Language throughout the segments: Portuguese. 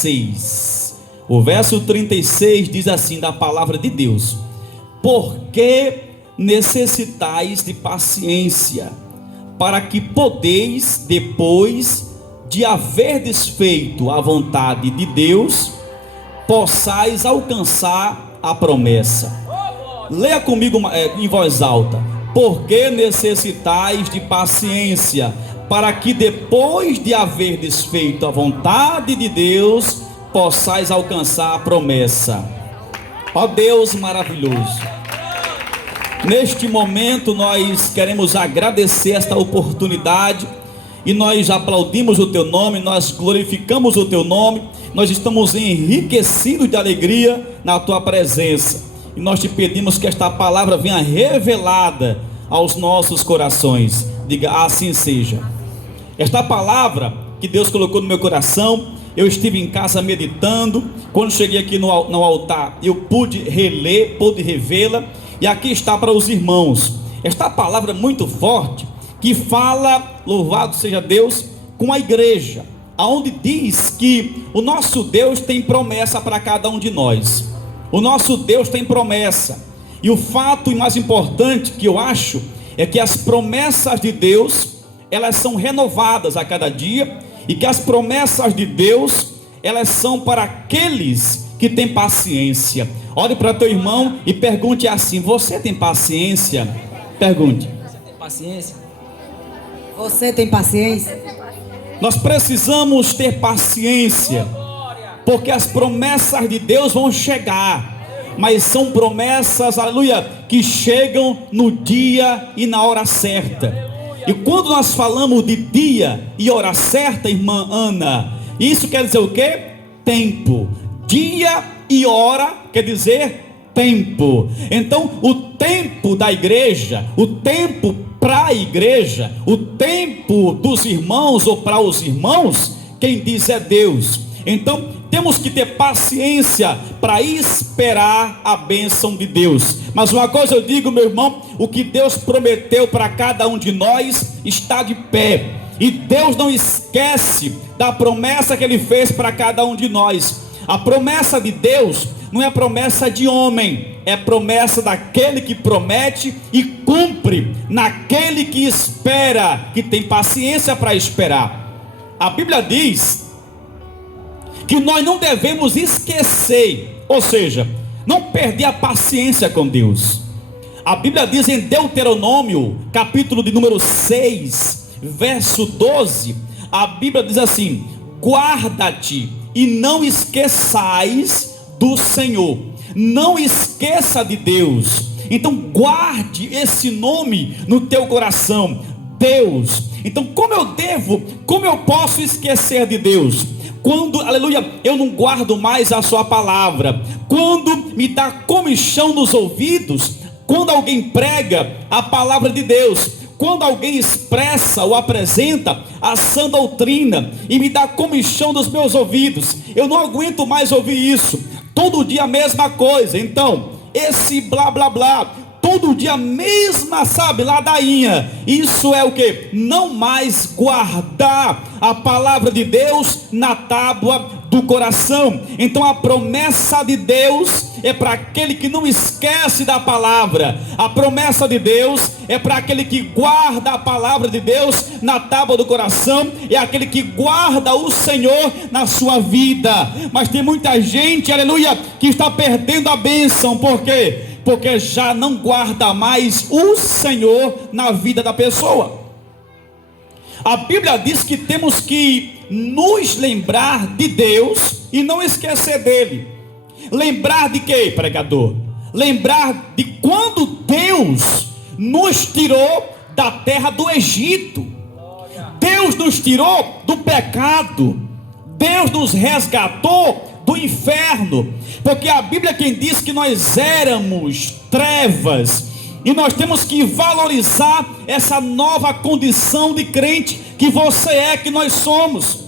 36. O verso 36 diz assim, da palavra de Deus: porque necessitais de paciência, para que podeis, depois de haverdes feito a vontade de Deus, possais alcançar a promessa. Leia comigo em voz alta: porque necessitais de paciência, para que depois de haverdes feito a vontade de Deus, possais alcançar a promessa. Ó Deus maravilhoso, neste momento nós queremos agradecer esta oportunidade, e nós aplaudimos o teu nome, nós glorificamos o teu nome, nós estamos enriquecidos de alegria na tua presença, e nós te pedimos que esta palavra venha revelada aos nossos corações. Diga: assim seja. Esta palavra que Deus colocou no meu coração, eu estive em casa meditando. Quando cheguei aqui no altar, eu pude reler, pude revê-la, e aqui está para os irmãos. Esta palavra é muito forte, que fala, louvado seja Deus, com a igreja, aonde diz que o nosso Deus tem promessa para cada um de nós. O nosso Deus tem promessa, e o fato mais importante que eu acho é que as promessas de Deus, elas são renovadas a cada dia, e que as promessas de Deus, elas são para aqueles que têm paciência. Olhe para teu irmão e pergunte assim: você tem paciência? Pergunte. Você tem paciência? Você tem paciência? Nós precisamos ter paciência, porque as promessas de Deus vão chegar, mas são promessas, aleluia, que chegam no dia e na hora certa. E quando nós falamos de dia e hora certa, irmã Ana, isso quer dizer o quê? Tempo. Dia e hora quer dizer tempo. Então o tempo da igreja, o tempo para a igreja, o tempo dos irmãos ou para os irmãos, quem diz é Deus. Então temos que ter paciência para esperar a bênção de Deus. Mas uma coisa eu digo, meu irmão: o que Deus prometeu para cada um de nós está de pé, e Deus não esquece da promessa que Ele fez para cada um de nós. A promessa de Deus não é promessa de homem, é promessa daquele que promete e cumpre, naquele que espera, que tem paciência para esperar. A Bíblia diz que nós não devemos esquecer, ou seja, não perder a paciência com Deus. A Bíblia diz em Deuteronômio, capítulo de número 6, verso 12, a Bíblia diz assim: guarda-te e não esqueçais do Senhor. Não esqueça de Deus. Então guarde esse nome no teu coração, Deus. Então como eu posso esquecer de Deus? Quando, aleluia, eu não guardo mais a sua palavra, quando me dá comichão nos ouvidos, quando alguém prega a palavra de Deus, quando alguém expressa ou apresenta a sã doutrina e me dá comichão nos meus ouvidos, eu não aguento mais ouvir isso, todo dia a mesma coisa. Então esse blá blá blá, todo dia a mesma, ladainha, isso é o que? Não mais guardar a palavra de Deus na tábua do coração. Então a promessa de Deus é para aquele que não esquece da palavra. A promessa de Deus é para aquele que guarda a palavra de Deus na tábua do coração, é aquele que guarda o Senhor na sua vida. Mas tem muita gente, aleluia, que está perdendo a bênção. Por quê? Porque já não guarda mais o Senhor na vida da pessoa. A Bíblia diz que temos que nos lembrar de Deus e não esquecer dele. Lembrar de quê, pregador? Lembrar de quando Deus nos tirou da terra do Egito. Deus nos tirou do pecado. Deus nos resgatou do inferno, porque a Bíblia quem diz que nós éramos trevas, e nós temos que valorizar essa nova condição de crente que você é, que nós somos.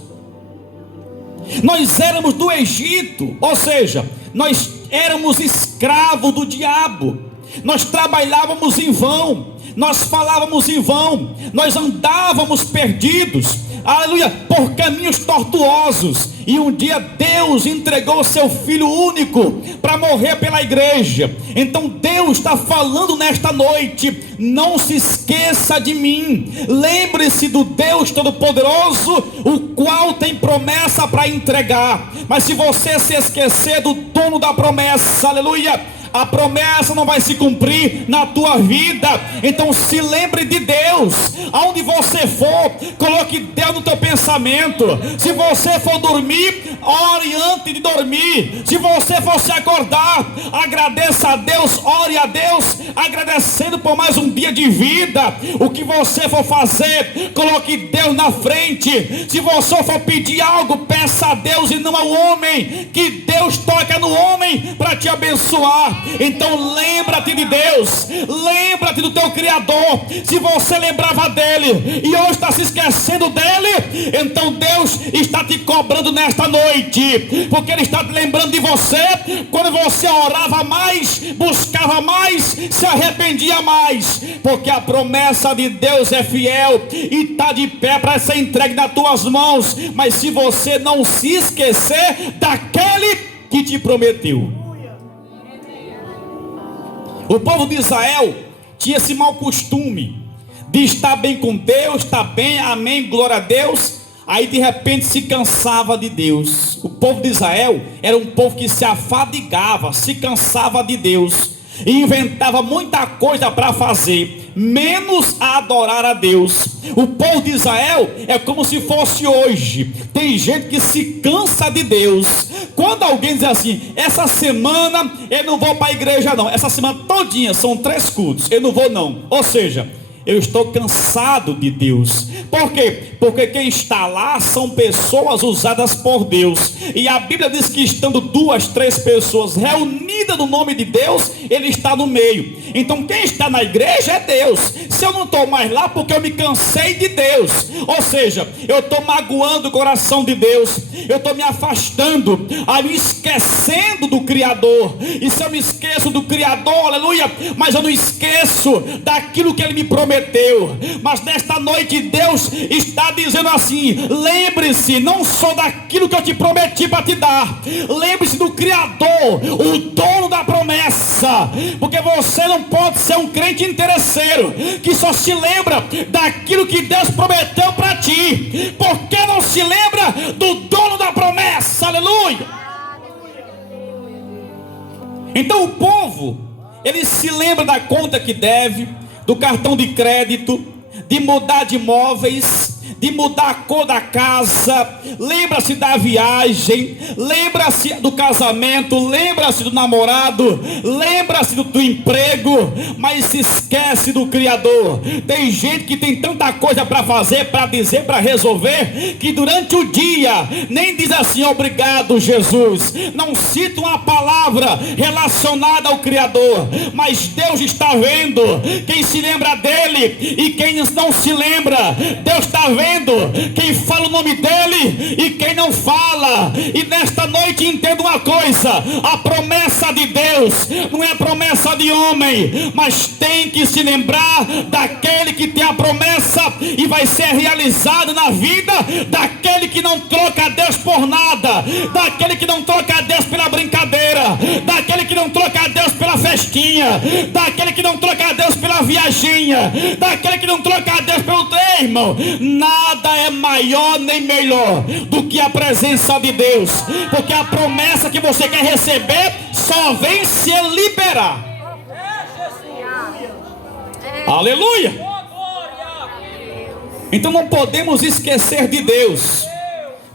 Nós éramos do Egito, ou seja, nós éramos escravos do diabo, nós trabalhávamos em vão, nós falávamos em vão, nós andávamos perdidos. aleluia, por caminhos tortuosos. E um dia Deus entregou o seu Filho único para morrer pela igreja. Então Deus está falando nesta noite: não se esqueça de mim. Lembre-se do Deus Todo-Poderoso, o qual tem promessa para entregar. Mas se você se esquecer do dono da promessa, aleluia, a promessa não vai se cumprir na tua vida. Então se lembre de Deus. Aonde você for, coloque Deus no teu pensamento. Se você for dormir, ore antes de dormir. Se você for se acordar, agradeça a Deus, ore a Deus, agradecendo por mais um dia de vida. O que você for fazer, coloque Deus na frente. Se você for pedir algo, peça a Deus e não ao homem, que Deus toca no homem para te abençoar. Então lembra-te de Deus, lembra-te do teu Criador. Se você lembrava dele e hoje está se esquecendo dele, então Deus está te cobrando nesta noite, porque ele está te lembrando de você. Quando você orava mais, buscava mais, se arrependia mais, porque a promessa de Deus é fiel e está de pé para ser entregue nas tuas mãos. Mas se você não se esquecer daquele que te prometeu. O povo de Israel tinha esse mau costume de estar bem com Deus, está bem, amém, glória a Deus. Aí de repente se cansava de Deus. O povo de Israel era um povo que se afadigava, se cansava de Deus e inventava muita coisa para fazer, menos a adorar a Deus. O povo de Israel é como se fosse hoje. Tem gente que se cansa de Deus. Quando alguém diz assim: essa semana eu não vou para a igreja não, essa semana todinha, são 3 cultos, eu não vou não. Ou seja, eu estou cansado de Deus. Por quê? Porque quem está lá são pessoas usadas por Deus. E a Bíblia diz que estando 2, 3 pessoas reunidas no nome de Deus, Ele está no meio. Então quem está na igreja é Deus. Se eu não estou mais lá, porque eu me cansei de Deus. Ou seja, eu estou magoando o coração de Deus. Eu estou me afastando, me esquecendo do Criador. E se eu me esqueço do Criador, aleluia, mas eu não esqueço daquilo que Ele me prometeu. Mas nesta noite Deus está dizendo assim: lembre-se não só daquilo que eu te prometi para te dar, lembre-se do Criador, o dono da promessa. Porque você não pode ser um crente interesseiro que só se lembra daquilo que Deus prometeu para ti. Por que não se lembra do dono da promessa? Aleluia. Então o povo, ele se lembra da conta que deve, do cartão de crédito, de mudar de imóveis, de mudar a cor da casa, lembra-se da viagem, lembra-se do casamento, lembra-se do namorado, lembra-se do emprego, mas se esquece do Criador. Tem gente que tem tanta coisa para fazer, para dizer, para resolver, que durante o dia nem diz assim: obrigado Jesus, não cita uma palavra relacionada ao Criador. Mas Deus está vendo quem se lembra dele e quem não se lembra. Deus está vendo quem fala o nome dele e quem não fala. E nesta noite entenda uma coisa: a promessa de Deus não é promessa de homem, mas tem que se lembrar daquele que tem a promessa e vai ser realizada na vida daquele que não troca a Deus por nada, daquele que não troca a Deus pela brincadeira, daquele que não troca a Deus pela festinha, daquele que não troca a Deus pela viaginha, daquele que não troca a Deus pelo irmão. Nada é maior nem melhor do que a presença de Deus, porque a promessa que você quer receber só vem se Ele liberar. Aleluia. Então não podemos esquecer de Deus.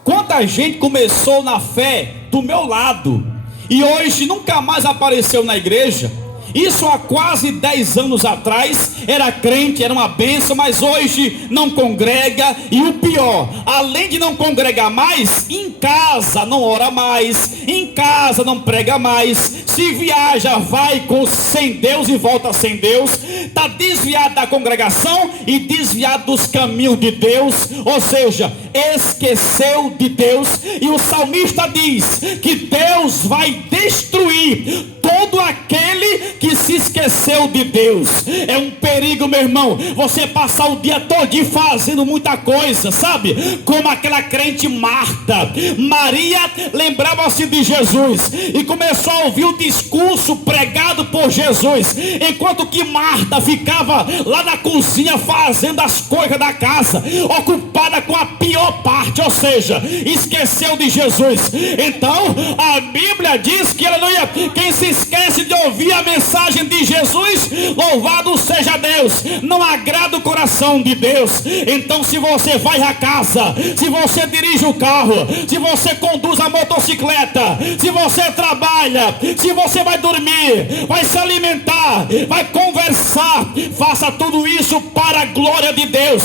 Quanta gente começou na fé do meu lado e hoje nunca mais apareceu na igreja. Isso há quase 10 anos atrás era crente, era uma bênção, mas hoje não congrega. E o pior, além de não congregar mais, em casa não ora mais, em casa não prega mais, se viaja vai sem Deus e volta sem Deus, está desviado da congregação e desviado dos caminhos de Deus, ou seja, esqueceu de Deus. E o salmista diz que Deus vai destruir todo todo aquele que se esqueceu de Deus. É um perigo, meu irmão, você passar o dia todo fazendo muita coisa, sabe? Como aquela crente Marta. Maria lembrava-se de Jesus e começou a ouvir o discurso pregado por Jesus, enquanto que Marta ficava lá na cozinha fazendo as coisas da casa, ocupada com a pior parte, ou seja, esqueceu de Jesus. Então a Bíblia diz que, aleluia, quem se esquece de ouvir a mensagem de Jesus, louvado seja Deus, não agrada o coração de Deus. Então, se você vai à casa, se você dirige o carro, se você conduz a motocicleta, se você trabalha, se você vai dormir, vai se alimentar, vai conversar, faça tudo isso para a glória de Deus.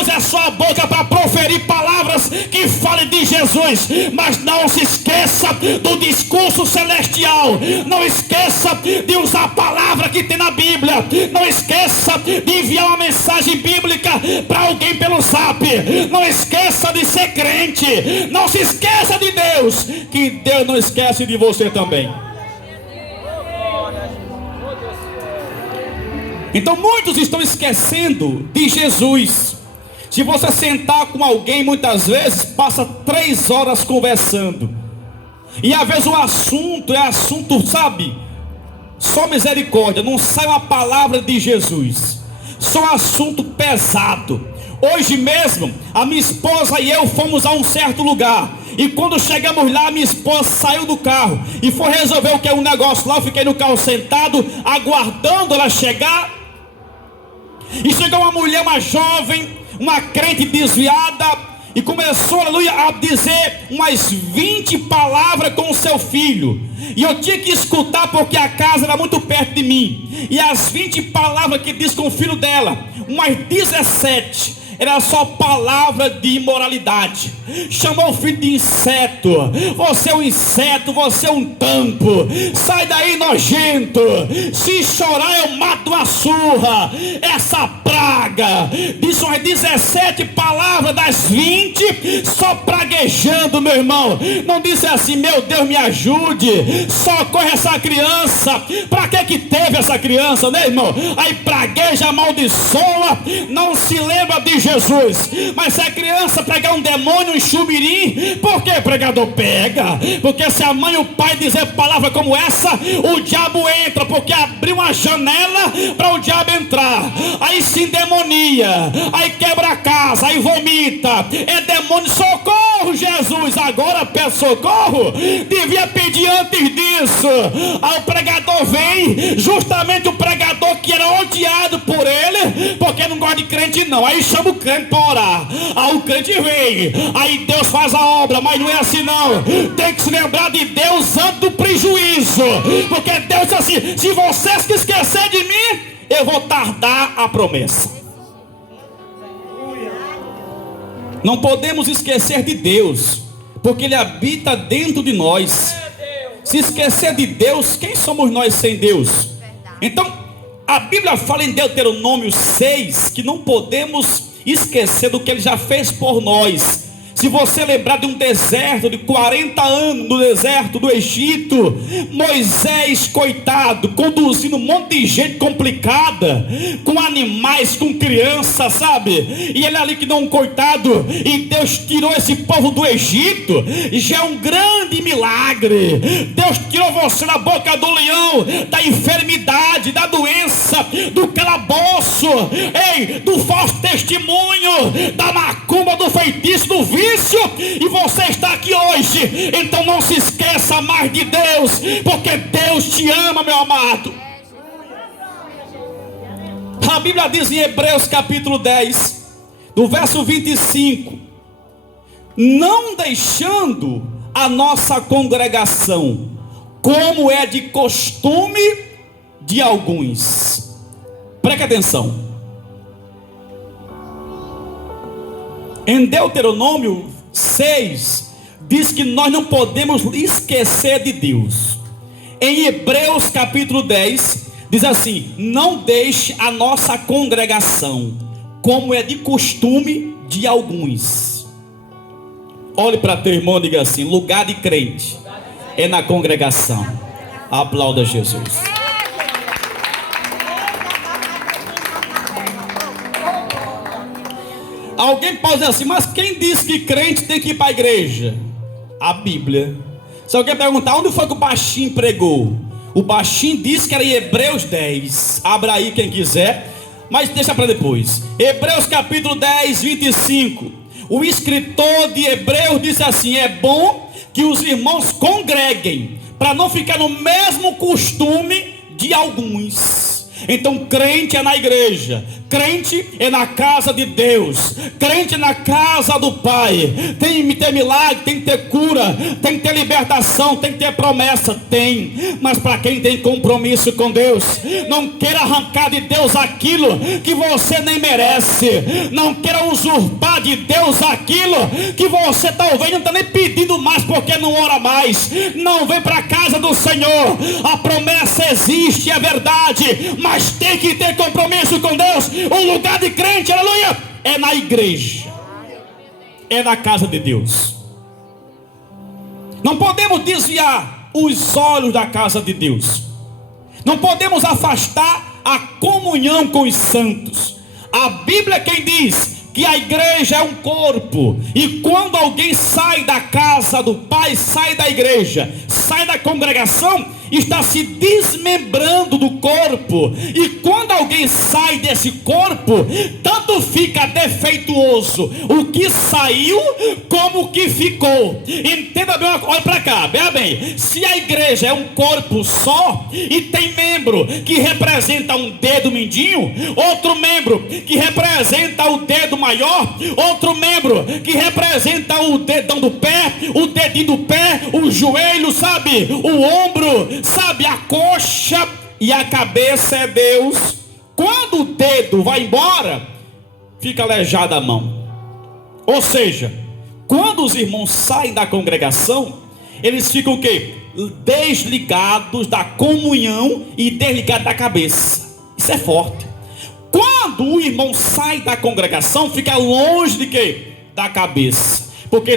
Use a sua boca para proferir palavras que falem de Jesus, mas não se esqueça do discurso celestial. Não esqueça de usar a palavra que tem na Bíblia. Não esqueça de enviar uma mensagem bíblica para alguém pelo zap. Não esqueça de ser crente. Não se esqueça de Deus, que Deus não esquece de você também. Então muitos estão esquecendo de Jesus. Se você sentar com alguém, muitas vezes passa 3 horas conversando, e às vezes o assunto é assunto, sabe, só misericórdia, não sai uma palavra de Jesus, só assunto pesado. Hoje mesmo a minha esposa e eu fomos a um certo lugar, e quando chegamos lá, minha esposa saiu do carro e foi resolver o que é um negócio lá. Eu fiquei no carro sentado, aguardando ela chegar, e chegou uma mulher, uma jovem, uma crente desviada, e começou, aleluia, a dizer umas 20 palavras com o seu filho. E eu tinha que escutar, porque a casa era muito perto de mim. E as 20 palavras que diz com o filho dela, umas 17 era só palavra de imoralidade. Chamou o filho de inseto. Você é um inseto, você é um tampo. Sai daí, nojento. Se chorar eu mato uma surra. Essa praga. Disse umas 17 palavras das 20, só praguejando, meu irmão. Não disse assim: meu Deus, me ajude, socorre essa criança. Pra que teve essa criança, né, irmão? Aí pragueja, amaldiçoa, não se lembra de Jesus. Mas se a criança pegar um demônio, um chumirim, por que, pregador? Pega, porque se a mãe e o pai dizer palavra como essa, o diabo entra, porque abriu uma janela para o diabo entrar. Aí se endemonia, aí quebra a casa, aí vomita, é demônio. Socorro, Jesus, agora peço socorro. Devia pedir antes disso. Aí o pregador vem, justamente o pregador que era odiado por ele, porque não gosta de crente não. Aí chama o crente para orar. Aí o crente vem, aí Deus faz a obra. Mas não é assim não. Tem que se lembrar de Deus antes do prejuízo, porque Deus diz assim: se vocês que esquecer de mim, eu vou tardar a promessa. Não podemos esquecer de Deus, porque Ele habita dentro de nós. Se esquecer de Deus, quem somos nós sem Deus? Então a Bíblia fala em Deuteronômio 6 que não podemos esquecer do que Ele já fez por nós. Se você lembrar de um deserto de 40 anos, no deserto do Egito, Moisés, coitado, conduzindo um monte de gente complicada, com animais, com crianças, sabe? E ele ali que não, coitado, e Deus tirou esse povo do Egito, já é um grande milagre. Deus tirou você da boca do leão, da enfermidade, da doença, do calabouço, do falso testemunho, da macumba, do feitiço, do vício. E você está aqui hoje. Então não se esqueça mais de Deus, porque Deus te ama, meu amado. A Bíblia diz em Hebreus capítulo 10, do verso 25: não deixando a nossa congregação, como é de costume de alguns. Preste atenção. Em Deuteronômio 6 diz que nós não podemos esquecer de Deus. Em Hebreus capítulo 10 diz assim: não deixe a nossa congregação, como é de costume de alguns. Olhe para teu irmão e diga assim: lugar de crente é na congregação. Aplauda Jesus. Alguém pode dizer assim, mas quem disse que crente tem que ir para a igreja? A Bíblia. Se alguém perguntar onde foi que o baixinho pregou, o baixinho disse que era em Hebreus 10. Abra aí quem quiser, mas deixa para depois. Hebreus capítulo 10, 25. O escritor de Hebreus disse assim: é bom que os irmãos congreguem, para não ficar no mesmo costume de alguns. Então crente é na igreja, crente é na casa de Deus, crente é na casa do Pai. Tem que ter milagre, tem que ter cura, tem que ter libertação, tem que ter promessa, tem. Mas para quem tem compromisso com Deus, não queira arrancar de Deus aquilo que você nem merece. Não queira usurpar de Deus aquilo que você talvez não está nem pedindo mais, porque não ora mais. Não vem para a casa do Senhor. A promessa existe, é verdade, mas tem que ter compromisso com Deus. O lugar de crente, aleluia, é na igreja, é na casa de Deus. Não podemos desviar os olhos da casa de Deus. Não podemos afastar a comunhão com os santos. A Bíblia é quem diz que a igreja é um corpo, e quando alguém sai da casa do Pai, sai da igreja, sai da congregação, está se desmembrando do corpo. E quando alguém sai desse corpo, tanto fica defeituoso o que saiu como o que ficou. Entenda bem, olha para cá, veja bem. Se a igreja é um corpo só e tem membro que representa um dedo mindinho, outro membro que representa o dedo maior, outro membro que representa o dedão do pé, o dedinho do pé, o joelho, sabe, o ombro, sabe, a coxa, e a cabeça é Deus. Quando o dedo vai embora, fica aleijada a mão. Ou seja, quando os irmãos saem da congregação, eles ficam o quê? Desligados da comunhão e desligados da cabeça. Isso é forte. Quando o irmão sai da congregação, fica longe de quê? Da cabeça. Porque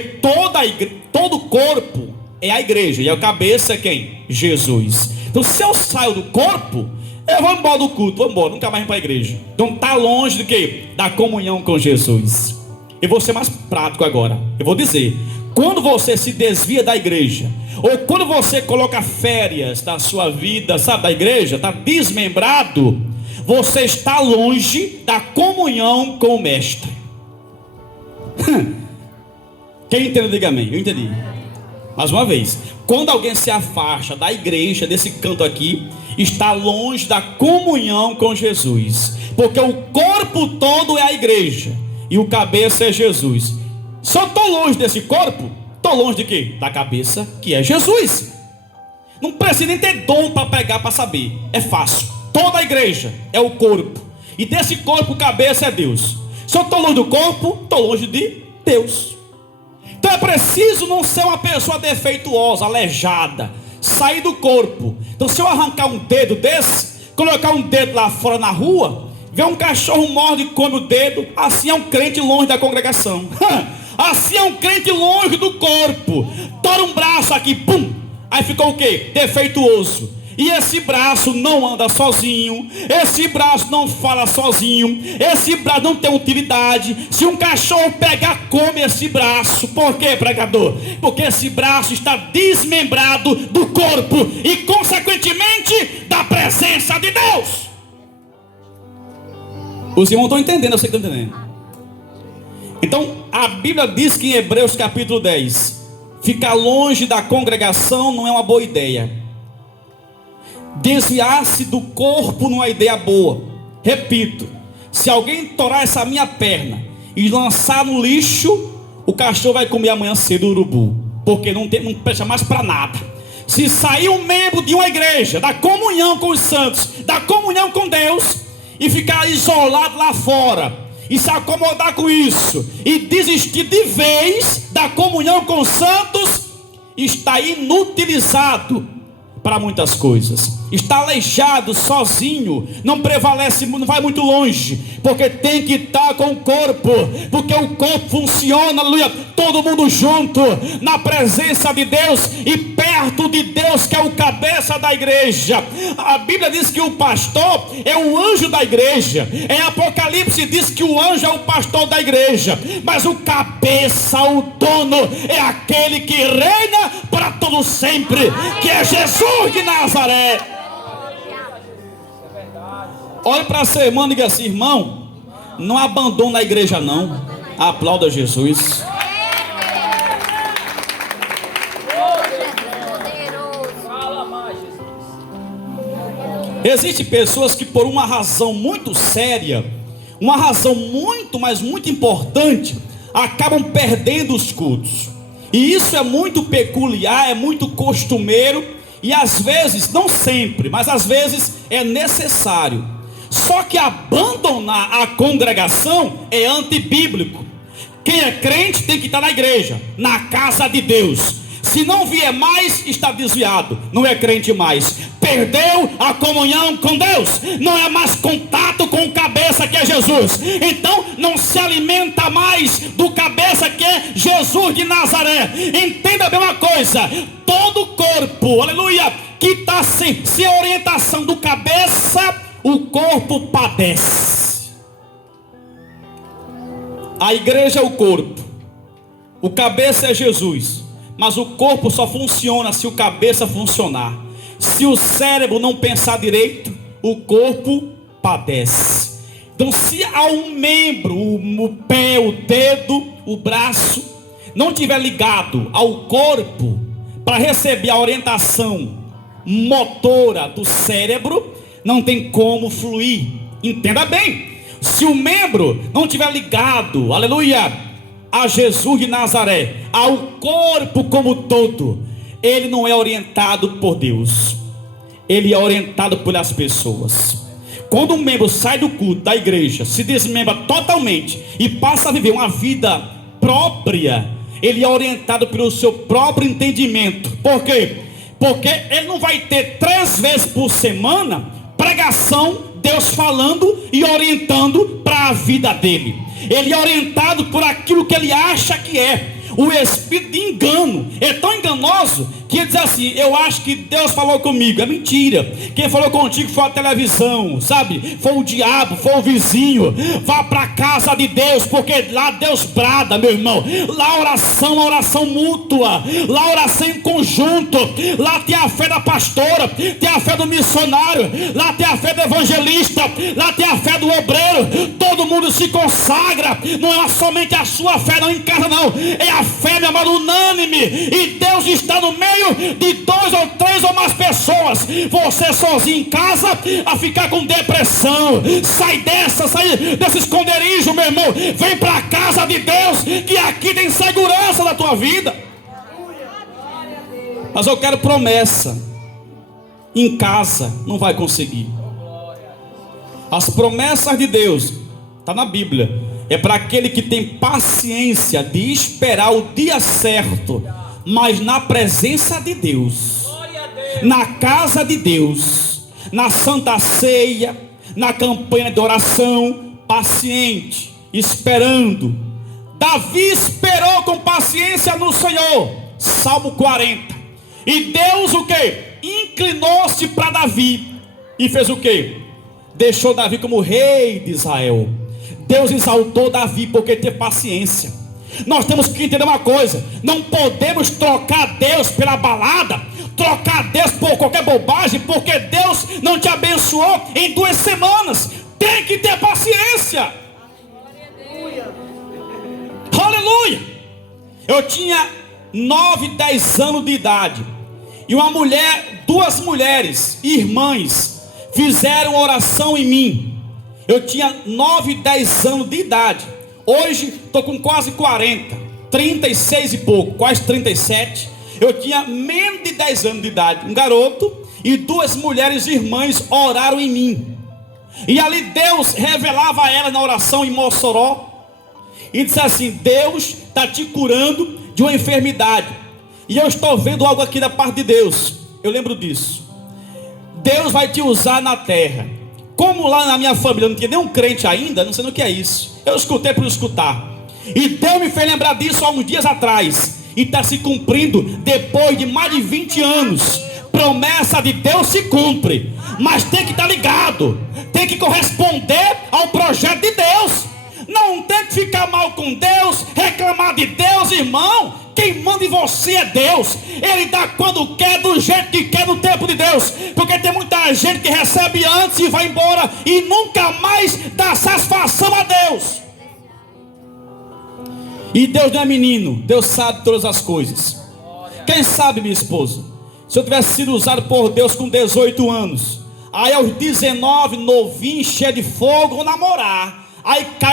todo corpo é a igreja, e a cabeça é quem? Jesus. Então se eu saio do corpo, eu vou embora do culto, vou embora, nunca mais vou para a igreja. Então está longe de quê? Da comunhão com Jesus. Eu vou ser mais prático agora. Eu vou dizer, quando você se desvia da igreja, ou quando você coloca férias da sua vida, sabe, da igreja, está desmembrado, você está longe da comunhão com o mestre. Quem entende, diga amém. Eu entendi. Mais uma vez, quando alguém se afasta da igreja, desse canto aqui, está longe da comunhão com Jesus. Porque o corpo todo é a igreja, e o cabeça é Jesus. Se eu estou longe desse corpo, estou longe de quê? Da cabeça, que é Jesus. Não precisa nem ter dom para pegar, para saber. É fácil. Toda a igreja é o corpo, e desse corpo, cabeça é Deus. Se eu estou longe do corpo, estou longe de Deus. Então é preciso não ser uma pessoa defeituosa, aleijada, sair do corpo. Então se eu arrancar um dedo desse, colocar um dedo lá fora na rua, ver um cachorro morde e come o dedo, assim é um crente longe da congregação. Assim é um crente longe do corpo. Tora um braço aqui, pum, aí ficou o quê? Defeituoso. E esse braço não anda sozinho, esse braço não fala sozinho, esse braço não tem utilidade. Se um cachorro pegar, come esse braço. Por quê, pregador? Porque esse braço está desmembrado do corpo e consequentemente da presença de Deus. Os irmãos estão entendendo, eu sei que estão entendendo. Então a Bíblia diz que em Hebreus capítulo 10, ficar longe da congregação não é uma boa ideia. Desviar-se do corpo não é ideia boa. Repito, se alguém torar essa minha perna e lançar no lixo, o cachorro vai comer amanhã cedo o urubu, porque não presta mais para nada. Se sair um membro de uma igreja, da comunhão com os santos, da comunhão com Deus, e ficar isolado lá fora, e se acomodar com isso, e desistir de vez da comunhão com os santos, está inutilizado. para muitas coisas. Está aleijado, sozinho, não prevalece, não vai muito longe, porque tem que estar com o corpo, porque o corpo funciona, aleluia, todo mundo junto, na presença de Deus e perto de Deus, que é o cabeça da igreja. A Bíblia diz que o pastor é o anjo da igreja. Em Apocalipse diz que o anjo é o pastor da igreja, mas o cabeça, o dono, é aquele que reina para todo sempre, que é Jesus de Nazaré. Olhe para seu irmão e diga assim: irmão, não abandona a igreja não. Aplauda Jesus. Existem pessoas que, por uma razão muito séria, uma razão muito, mas muito importante, acabam perdendo os cultos. E isso é muito peculiar, é muito costumeiro, e às vezes, não sempre, mas às vezes é necessário. Só que abandonar a congregação é antibíblico. Quem é crente tem que estar na igreja, na casa de Deus. Se não vier mais, está desviado, não é crente mais, perdeu a comunhão com Deus, não é mais contato com o cabeça, que é Jesus. Então não se alimenta mais do cabeça, que é Jesus de Nazaré. Entenda bem uma coisa: todo corpo, aleluia, que está sem orientação do cabeça, o corpo padece. A igreja é o corpo, o cabeça é Jesus. Mas o corpo só funciona se o cabeça funcionar. Se o cérebro não pensar direito, o corpo padece. Então, se há um membro, o pé, o dedo, o braço, não tiver ligado ao corpo para receber a orientação motora do cérebro, não tem como fluir. Entenda bem: se o membro não tiver ligado, aleluia, a Jesus de Nazaré, ao corpo como todo, ele não é orientado por Deus, ele é orientado pelas pessoas. Quando um membro sai do culto da igreja, se desmembra totalmente e passa a viver uma vida própria, ele é orientado pelo seu próprio entendimento. Por quê? Porque ele não vai ter 3 vezes por semana pregação, Deus falando e orientando para a vida dele. Ele é orientado por aquilo que ele acha que é. O espírito de engano é tão enganoso que ele diz assim: eu acho que Deus falou comigo. É mentira. Quem falou contigo foi a televisão, sabe? Foi o diabo, foi o vizinho. Vá para a casa de Deus, porque lá Deus brada, meu irmão. Lá a oração mútua, lá a oração em conjunto. Lá tem a fé da pastora, tem a fé do missionário, lá tem a fé do evangelista, lá tem a fé do obreiro. Todo mundo se consagra. Não é somente a sua fé, não em casa, não. É a fé, meu amado, unânime. E Deus está no meio de 2 ou 3 ou mais pessoas. Você sozinho em casa a ficar com depressão, sai desse esconderijo, meu irmão. Vem para a casa de Deus, que aqui tem segurança na tua vida. Mas eu quero promessa. Em casa não vai conseguir. As promessas de Deus está na Bíblia. É para aquele que tem paciência de esperar o dia certo, mas na presença de Deus, na casa de Deus, na santa ceia, na campanha de oração, paciente, esperando. Davi esperou com paciência no Senhor, Salmo 40. E Deus o que? Inclinou-se para Davi e fez o que? Deixou Davi como rei de Israel. Deus exaltou Davi porque teve paciência. Nós temos que entender uma coisa: não podemos trocar Deus pela balada, trocar Deus por qualquer bobagem, porque Deus não te abençoou em 2 semanas. Tem que ter paciência. Aleluia. Eu tinha 9, 10 anos de idade, e uma mulher, 2 mulheres, irmãs, fizeram oração em mim. Eu tinha 9, 10 anos de idade. Hoje estou com quase 40, 36 e pouco, quase 37. Eu tinha menos de 10 anos de idade, um garoto, e 2 mulheres irmãs oraram em mim. E ali Deus revelava a elas na oração em Mossoró, e disse assim: Deus está te curando de uma enfermidade. E eu estou vendo algo aqui da parte de Deus. eu lembro disso. Deus vai te usar na terra. Como lá na minha família não tinha nenhum crente ainda, não sei no que é isso. Eu escutei por escutar. E Deus me fez lembrar disso há uns dias atrás. E está se cumprindo depois de mais de 20 anos. Promessa de Deus se cumpre. Mas tem que estar ligado. Tem que corresponder ao projeto de Deus. Não tem que ficar mal com Deus, reclamar de Deus, irmão. Quem manda em você é Deus. Ele dá quando quer, do jeito que quer, no tempo de Deus. Porque tem muita gente que recebe antes e vai embora e nunca mais dá satisfação a Deus. E Deus não é menino, Deus sabe todas as coisas. Quem sabe, minha esposa, se eu tivesse sido usado por Deus com 18 anos, aí aos 19, novinho, cheio de fogo, vou namorar. Aí cai